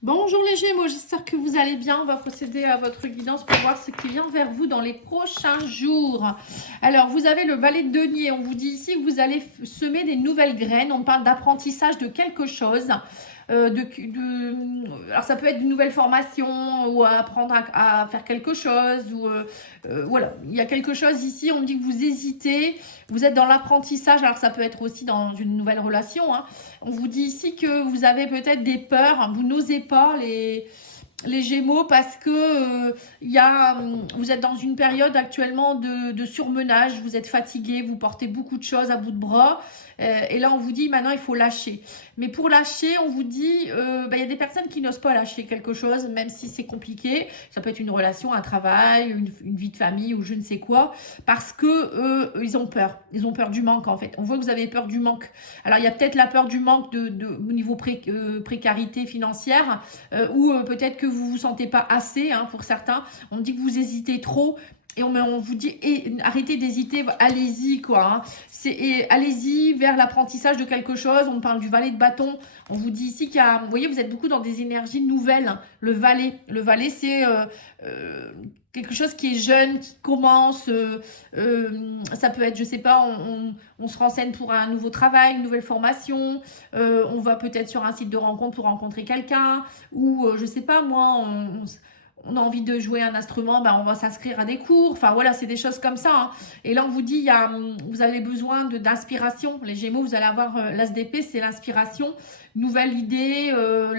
Bonjour les Gémeaux, j'espère que vous allez bien. On va procéder à votre guidance pour voir ce qui vient vers vous dans les prochains jours. Alors, vous avez le valet de denier. On vous dit ici que vous allez semer des nouvelles graines. On parle d'apprentissage de quelque chose. Alors, ça peut être une nouvelle formation ou apprendre à faire quelque chose. Voilà, il y a quelque chose ici. On me dit que vous hésitez. Vous êtes dans l'apprentissage. Alors, ça peut être aussi dans une nouvelle relation, hein. On vous dit ici que vous avez peut-être des peurs, hein, vous n'osez pas les Gémeaux parce que vous êtes dans une période actuellement de surmenage, vous êtes fatigué, vous portez beaucoup de choses à bout de bras. Et là, on vous dit maintenant, il faut lâcher. Mais pour lâcher, on vous dit, il y a des personnes qui n'osent pas lâcher quelque chose, même si c'est compliqué. Ça peut être une relation, un travail, une vie de famille ou je ne sais quoi, parce que ils ont peur. Ils ont peur du manque, en fait. On voit que vous avez peur du manque. Alors, il y a peut-être la peur du manque au niveau précarité financière, ou peut-être que vous vous sentez pas assez, hein, pour certains. On dit que vous hésitez trop. Et on vous dit, arrêtez d'hésiter, allez-y, quoi, hein. Allez-y vers l'apprentissage de quelque chose. On parle du valet de bâton. On vous dit ici qu'il y a, vous voyez, vous êtes beaucoup dans des énergies nouvelles, hein. Le valet, c'est quelque chose qui est jeune, qui commence. Ça peut être, je sais pas, on se renseigne pour un nouveau travail, une nouvelle formation. On va peut-être sur un site de rencontre pour rencontrer quelqu'un. Ou, je sais pas, moi, on a envie de jouer un instrument, on va s'inscrire à des cours. Enfin, voilà, c'est des choses comme ça, hein. Et là, on vous dit, vous avez besoin d'inspiration. Les Gémeaux, vous allez avoir l'as d'épée, c'est l'inspiration. Nouvelle idée.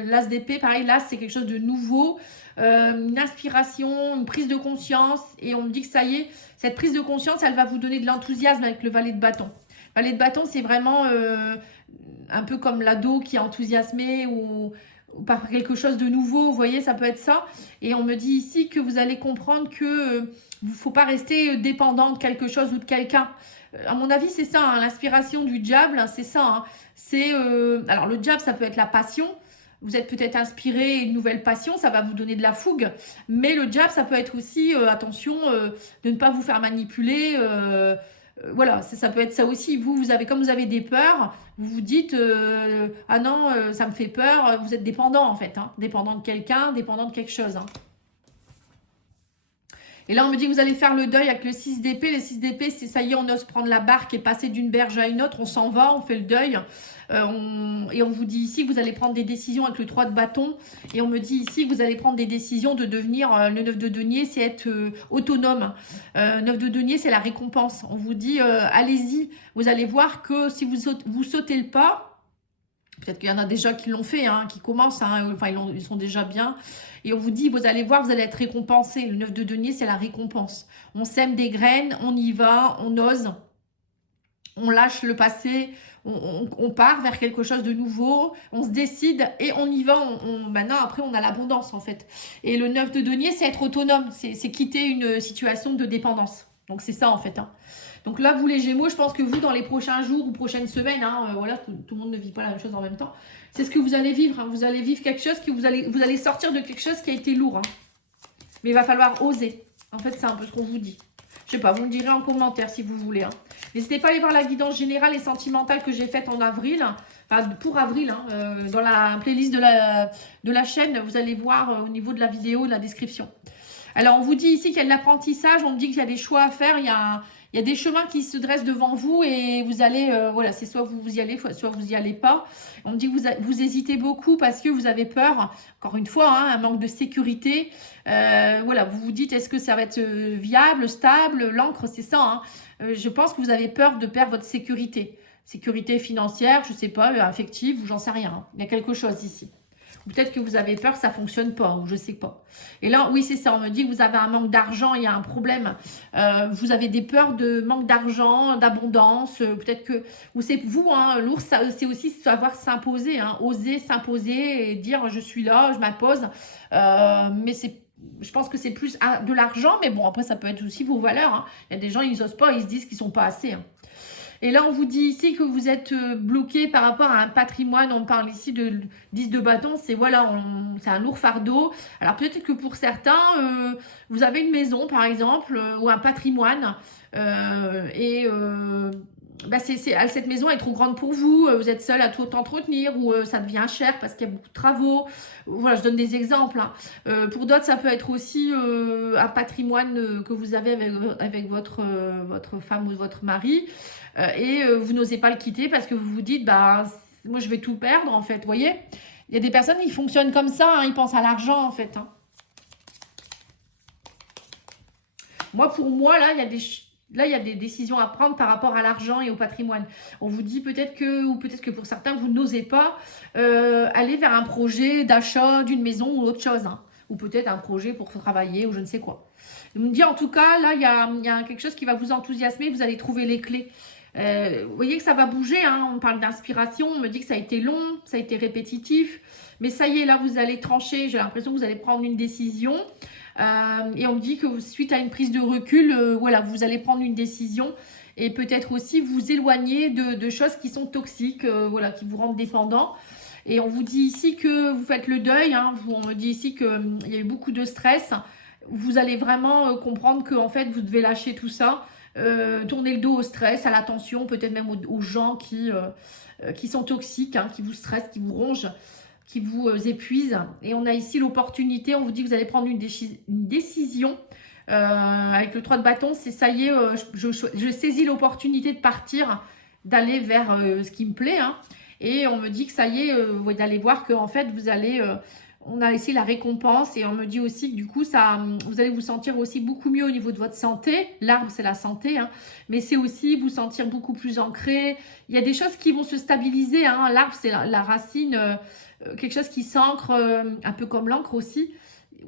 L'as d'épée, pareil, là, c'est quelque chose de nouveau. Une inspiration, une prise de conscience. Et on me dit que ça y est, cette prise de conscience, elle va vous donner de l'enthousiasme avec le valet de bâton. Valet de bâton, c'est vraiment un peu comme l'ado qui est enthousiasmé ou par quelque chose de nouveau, vous voyez, ça peut être ça. Et on me dit ici que vous allez comprendre que ne faut pas rester dépendant de quelque chose ou de quelqu'un. À mon avis, c'est ça, hein, l'inspiration du diable, c'est ça, hein. Alors le diable, ça peut être la passion. Vous êtes peut-être inspiré, une nouvelle passion, ça va vous donner de la fougue. Mais le diable, ça peut être aussi, attention, de ne pas vous faire manipuler. Voilà, ça peut être ça aussi. Comme vous avez des peurs, vous vous dites ah non, ça me fait peur. Vous êtes dépendant en fait, hein, dépendant de quelqu'un, dépendant de quelque chose, hein. Et là, on me dit que vous allez faire le deuil avec le 6 d'épée. Le 6 d'épée, c'est ça y est, on ose prendre la barque et passer d'une berge à une autre. On s'en va, on fait le deuil. Et on vous dit ici que vous allez prendre des décisions avec le 3 de bâton. Et on me dit ici que vous allez prendre des décisions de devenir, le 9 de denier, c'est être autonome. 9 de denier, c'est la récompense. On vous dit, allez-y. Vous allez voir que si vous sautez le pas, peut-être qu'il y en a déjà qui l'ont fait, hein, qui commencent, hein, enfin ils sont déjà bien. Et on vous dit, vous allez voir, vous allez être récompensé. Le 9 de denier, c'est la récompense. On sème des graines, on y va, on ose, on lâche le passé, on part vers quelque chose de nouveau, on se décide et on y va. Maintenant, après, on a l'abondance en fait. Et le 9 de denier, c'est être autonome, c'est quitter une situation de dépendance. Donc c'est ça en fait, hein. Donc là, vous les Gémeaux, je pense que vous, dans les prochains jours ou prochaines semaines, hein, voilà, tout le monde ne vit pas la même chose en même temps, c'est ce que vous allez vivre, hein. Vous allez vivre quelque chose, vous allez sortir de quelque chose qui a été lourd, hein. Mais il va falloir oser. En fait, c'est un peu ce qu'on vous dit. Je sais pas, vous me direz en commentaire si vous voulez, hein. N'hésitez pas à aller voir la guidance générale et sentimentale que j'ai faite en avril, enfin pour avril, hein, dans la playlist de la chaîne. Vous allez voir au niveau de la vidéo, de la description. Alors, on vous dit ici qu'il y a de l'apprentissage, on me dit qu'il y a des choix à faire, il y a des chemins qui se dressent devant vous et vous allez, voilà, c'est soit vous y allez, soit vous y allez pas. On me dit que vous hésitez beaucoup parce que vous avez peur, encore une fois, hein, un manque de sécurité. Voilà, vous vous dites, est-ce que ça va être viable, stable? L'encre, c'est ça, hein. Je pense que vous avez peur de perdre votre sécurité. Sécurité financière, je sais pas, affective, ou j'en sais rien, hein. Il y a quelque chose ici. Ou peut-être que vous avez peur que ça ne fonctionne pas, ou je sais pas. Et là, oui, c'est ça, on me dit que vous avez un manque d'argent, il y a un problème. Vous avez des peurs de manque d'argent, d'abondance. Peut-être que, ou c'est vous, hein, l'ours, c'est aussi savoir s'imposer, hein, oser s'imposer et dire je suis là, je m'impose. Mais je pense que c'est plus de l'argent, mais bon, après, ça peut être aussi vos valeurs, hein. Il y a des gens, ils n'osent pas, ils se disent qu'ils ne sont pas assez, hein. Et là, on vous dit ici que vous êtes bloqué par rapport à un patrimoine. On parle ici de 10 de bâton. C'est voilà, c'est un lourd fardeau. Alors peut-être que pour certains, vous avez une maison, par exemple, ou un patrimoine. Et cette maison est trop grande pour vous, vous êtes seul à tout entretenir, ou ça devient cher parce qu'il y a beaucoup de travaux. Voilà, je donne des exemples, hein. Pour d'autres, ça peut être aussi un patrimoine que vous avez avec votre femme ou votre mari, et vous n'osez pas le quitter parce que vous vous dites, bah, moi je vais tout perdre en fait, vous voyez. Il y a des personnes qui fonctionnent comme ça, hein, ils pensent à l'argent en fait, hein. Moi, pour moi, là, il y a des décisions à prendre par rapport à l'argent et au patrimoine. On vous dit peut-être que pour certains, vous n'osez pas aller vers un projet d'achat d'une maison ou autre chose, hein. Ou peut-être un projet pour travailler ou je ne sais quoi. Il me dit en tout cas, là, il y a quelque chose qui va vous enthousiasmer, vous allez trouver les clés. Vous voyez que ça va bouger, hein, on parle d'inspiration, on me dit que ça a été long, ça a été répétitif, mais ça y est, là, vous allez trancher, j'ai l'impression que vous allez prendre une décision. Et on me dit que suite à une prise de recul, voilà, vous allez prendre une décision et peut-être aussi vous éloigner de choses qui sont toxiques, voilà, qui vous rendent dépendant. Et on vous dit ici que vous faites le deuil, hein, on me dit ici qu'il y a eu beaucoup de stress. Vous allez vraiment comprendre que en fait, vous devez lâcher tout ça, tourner le dos au stress, à la tension, peut-être même aux gens qui sont toxiques, hein, qui vous stressent, qui vous rongent, qui vous épuisent. Et on a ici l'opportunité, on vous dit que vous allez prendre une décision. Avec le 3 de bâton, c'est ça y est, je saisis l'opportunité de partir, d'aller vers ce qui me plaît, hein. Et on me dit que ça y est, vous allez voir que en fait, vous allez... on a ici la récompense et on me dit aussi que du coup, vous allez vous sentir aussi beaucoup mieux au niveau de votre santé. L'arbre, c'est la santé, hein, mais c'est aussi vous sentir beaucoup plus ancré. Il y a des choses qui vont se stabiliser, hein. L'arbre, c'est la racine, quelque chose qui s'ancre, un peu comme l'encre aussi.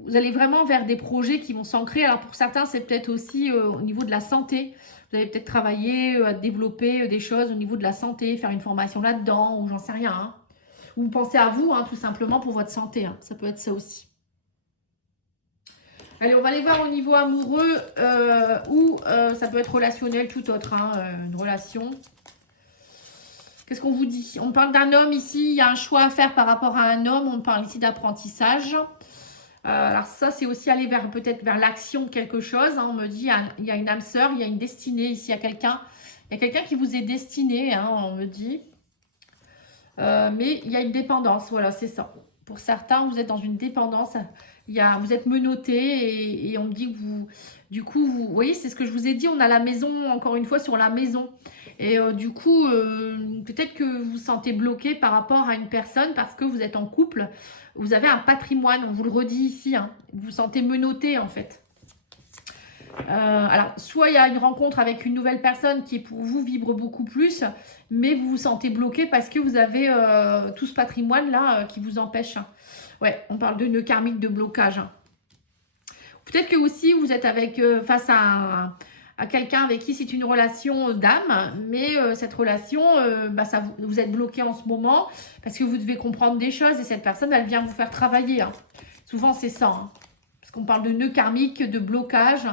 Vous allez vraiment vers des projets qui vont s'ancrer. Alors pour certains, c'est peut-être aussi au niveau de la santé. Vous allez peut-être travailler à développer des choses au niveau de la santé, faire une formation là-dedans, ou j'en sais rien, hein. Ou pensez à vous, hein, tout simplement, pour votre santé, hein. Ça peut être ça aussi. Allez, on va aller voir au niveau amoureux ou ça peut être relationnel, tout autre, hein, une relation. Qu'est-ce qu'on vous dit? On parle d'un homme ici, il y a un choix à faire par rapport à un homme. On parle ici d'apprentissage. Alors ça, c'est aussi aller peut-être vers l'action de quelque chose, hein. On me dit, il y a une âme sœur, il y a une destinée ici, il y a quelqu'un qui vous est destiné, hein, on me dit. Mais il y a une dépendance, voilà, c'est ça. Pour certains, vous êtes dans une dépendance, vous êtes menotté et on me dit que du coup, vous voyez, c'est ce que je vous ai dit, on a la maison, encore une fois, sur la maison. Et du coup, peut-être que vous vous sentez bloqué par rapport à une personne parce que vous êtes en couple. Vous avez un patrimoine, on vous le redit ici, hein. Vous vous sentez menotté en fait. Alors, soit il y a une rencontre avec une nouvelle personne qui pour vous vibre beaucoup plus, mais vous vous sentez bloqué parce que vous avez tout ce patrimoine-là qui vous empêche, hein. Ouais, on parle de nœud karmique de blocage, hein. Peut-être que aussi vous êtes face à quelqu'un avec qui c'est une relation d'âme, mais cette relation, vous êtes bloqué en ce moment parce que vous devez comprendre des choses et cette personne, elle vient vous faire travailler, hein. Souvent, c'est ça, hein. Parce qu'on parle de nœud karmique, de blocage.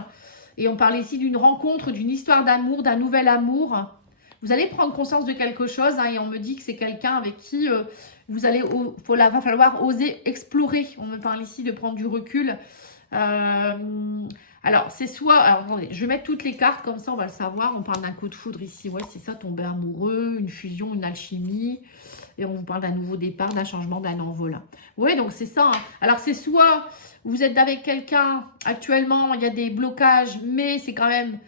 Et on parle ici d'une rencontre, d'une histoire d'amour, d'un nouvel amour. Vous allez prendre conscience de quelque chose, hein, et on me dit que c'est quelqu'un avec qui va falloir oser explorer. On me parle ici de prendre du recul. Alors, c'est soit... Alors, attendez, je vais mettre toutes les cartes, comme ça on va le savoir. On parle d'un coup de foudre ici. Ouais, c'est ça, tomber amoureux, une fusion, une alchimie. Et on vous parle d'un nouveau départ, d'un changement, d'un envol. Oui, donc c'est ça, hein. Alors, c'est soit vous êtes avec quelqu'un actuellement, il y a des blocages, mais c'est quand même...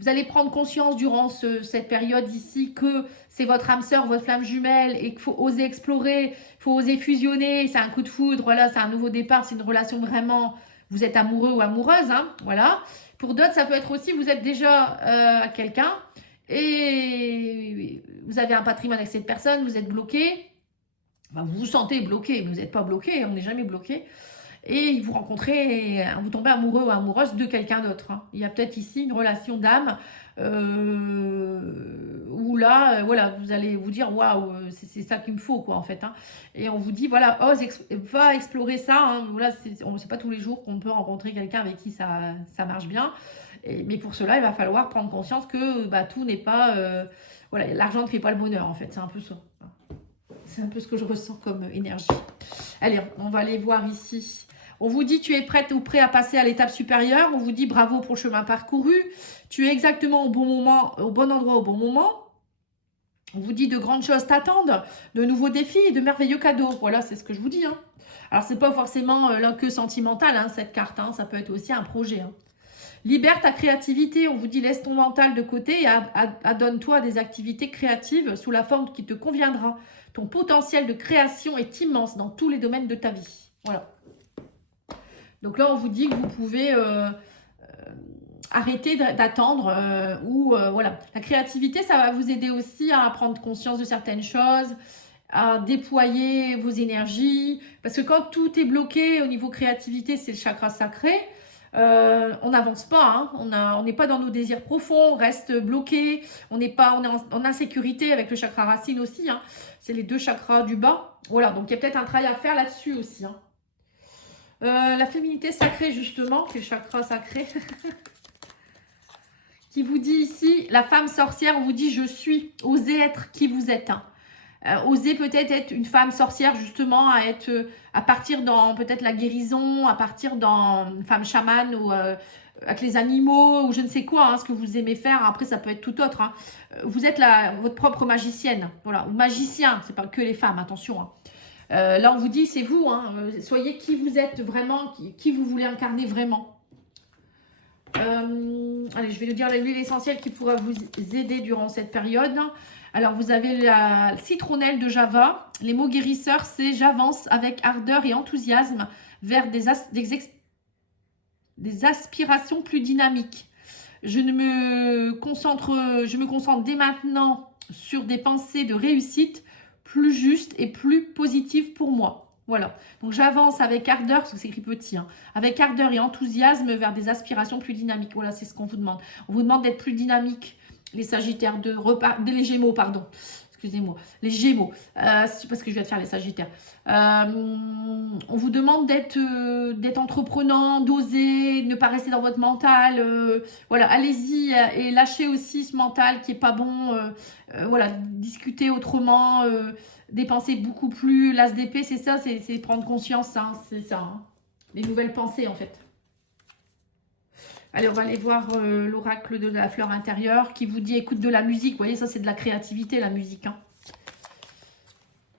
Vous allez prendre conscience durant cette période ici que c'est votre âme sœur, votre flamme jumelle et qu'il faut oser explorer, il faut oser fusionner. C'est un coup de foudre, voilà, c'est un nouveau départ, c'est une relation vraiment... Vous êtes amoureux ou amoureuse, hein, voilà. Pour d'autres, ça peut être aussi, vous êtes déjà à quelqu'un et vous avez un patrimoine avec cette personne, vous êtes bloqué. Enfin, vous vous sentez bloqué, mais vous n'êtes pas bloqué, on n'est jamais bloqué. Et vous rencontrez, vous tombez amoureux ou amoureuse de quelqu'un d'autre, hein. Il y a peut-être ici une relation d'âme où là, voilà, vous allez vous dire waouh, c'est ça qu'il me faut, quoi, en fait, hein. Et on vous dit, voilà, va explorer ça, hein. Voilà, c'est pas tous les jours qu'on peut rencontrer quelqu'un avec qui ça marche bien. Mais pour cela, il va falloir prendre conscience que tout n'est pas. Voilà, l'argent ne fait pas le bonheur, en fait, c'est un peu ça. C'est un peu ce que je ressens comme énergie. Allez, on va aller voir ici. On vous dit, tu es prête ou prêt à passer à l'étape supérieure. On vous dit, bravo pour le chemin parcouru. Tu es exactement au bon moment, au bon endroit, au bon moment. On vous dit de grandes choses t'attendent, de nouveaux défis et de merveilleux cadeaux. Voilà, c'est ce que je vous dis. Hein. Alors, c'est pas forcément là que sentimental, hein, cette carte. Hein, ça peut être aussi un projet. Hein. Libère ta créativité. On vous dit laisse ton mental de côté et adonne-toi à des activités créatives sous la forme qui te conviendra. Ton potentiel de création est immense dans tous les domaines de ta vie. Voilà. Donc là, on vous dit que vous pouvez arrêter d'attendre voilà. La créativité, ça va vous aider aussi à prendre conscience de certaines choses, à déployer vos énergies. Parce que quand tout est bloqué au niveau créativité, c'est le chakra sacré. On n'avance pas, hein. On n'est pas dans nos désirs profonds, on reste bloqué, on est en insécurité avec le chakra racine aussi, hein. C'est les deux chakras du bas. Voilà, donc il y a peut-être un travail à faire là-dessus aussi. Hein. La féminité sacrée, justement, qui est le chakra sacré, qui vous dit ici, la femme sorcière, on vous dit je suis, osez être qui vous êtes. Hein. Osez peut-être être une femme sorcière, justement, à partir dans peut-être la guérison, à partir dans une femme chamane ou avec les animaux ou je ne sais quoi, hein, ce que vous aimez faire. Après, ça peut être tout autre. Hein. Vous êtes votre propre magicienne, voilà, ou magicien, c'est pas que les femmes, attention. Hein. Là, on vous dit, c'est vous, hein, soyez qui vous êtes vraiment, qui vous voulez incarner vraiment. Allez, je vais vous dire l'huile essentielle qui pourra vous aider durant cette période. Alors, vous avez la citronnelle de Java. Les mots guérisseurs, c'est « J'avance avec ardeur et enthousiasme vers des aspirations plus dynamiques. Je me concentre dès maintenant sur des pensées de réussite plus justes et plus positives pour moi. » Voilà, donc j'avance avec ardeur, parce que c'est écrit petit, hein, avec ardeur et enthousiasme vers des aspirations plus dynamiques. Voilà, c'est ce qu'on vous demande. On vous demande d'être plus dynamique, les Sagittaires, les Gémeaux, pardon. Excusez-moi, les Gémeaux. C'est parce que je viens de faire les Sagittaires. On vous demande d'être entreprenant, d'oser, de ne pas rester dans votre mental. Voilà, allez-y et lâchez aussi ce mental qui est pas bon. Voilà, discutez autrement. Des beaucoup plus. L'as d'épée, c'est ça, c'est prendre conscience, hein, c'est ça. Hein. Les nouvelles pensées, en fait. Allez, on va aller voir l'oracle de la fleur intérieure qui vous dit écoute de la musique. Vous voyez, ça, c'est de la créativité, la musique. Hein.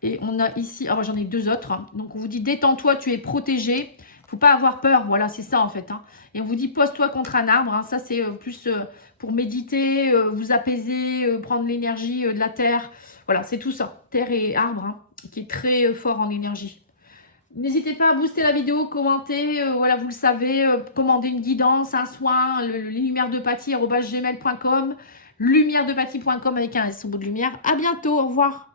Et on a ici, alors j'en ai deux autres. Hein. Donc, on vous dit détends-toi, tu es protégé. Il ne faut pas avoir peur. Voilà, c'est ça, en fait. Hein. Et on vous dit pose-toi contre un arbre. Hein. Ça, c'est plus pour méditer, vous apaiser, prendre l'énergie de la terre. Voilà, c'est tout ça. Terre et arbre, hein, qui est très fort en énergie. N'hésitez pas à booster la vidéo, commenter, voilà, vous le savez, commander une guidance, un soin, les lumières-de-pathie@gmail.com, lumière-de-pathie.com avec un S au bout de lumière. À bientôt, au revoir.